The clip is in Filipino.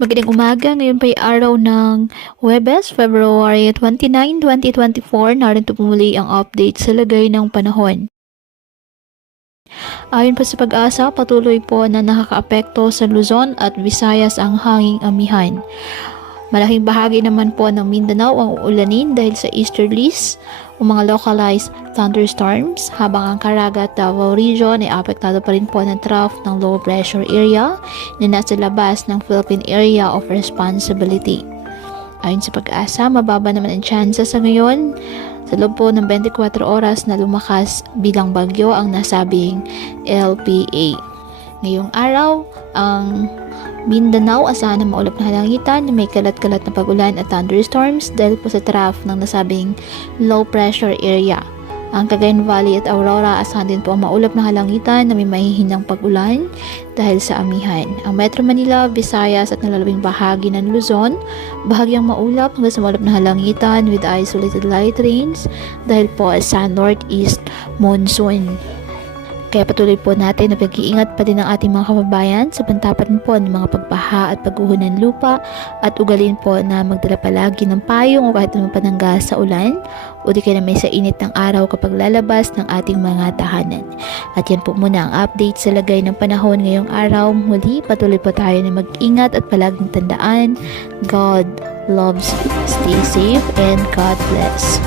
Magandang umaga, ngayon pa'y araw ng Huwebes, February 29, 2024. Narito po muli ang update sa lagay ng panahon. Ayon po sa Pag-asa, patuloy po na nakakaapekto sa Luzon at Visayas ang hanging amihan. Malaking bahagi naman po ng Mindanao ang uulanin dahil sa easterlies o mga localized thunderstorms, habang ang Caraga at Davao region ay apektado pa rin po ng trough ng low pressure area na nasa labas ng Philippine Area of Responsibility. Ayon sa Pag-asa, mababa naman ang chances sa ngayon sa loob po ng 24 oras na lumakas bilang bagyo ang nasabing LPA. Ngayong araw, ang Mindanao asahan na maulap na halangitan na may kalat-kalat na pag-ulan at thunderstorms dahil po sa trough ng nasabing low pressure area. Ang Cagayan Valley at Aurora asahan din po ang maulap na halangitan na may mahihinang pag-ulan dahil sa amihan. Ang Metro Manila, Visayas at nalalabing bahagi ng Luzon, bahagyang maulap hanggang sa maulap na halangitan with isolated light rains dahil po sa northeast monsoon. Kaya patuloy po natin na pag-iingat pa din ang ating mga kababayan sa pantapan po ng mga pagbaha at pagguho ng lupa, at ugalin po na magdala palagi ng payong o kahit naman panangga sa ulan o di kaya na may sa init ng araw kapag lalabas ng ating mga tahanan. At yan po muna ang update sa lagay ng panahon ngayong araw. Muli patuloy po tayo na mag-ingat at palaging tandaan, God loves you. Stay safe and God bless.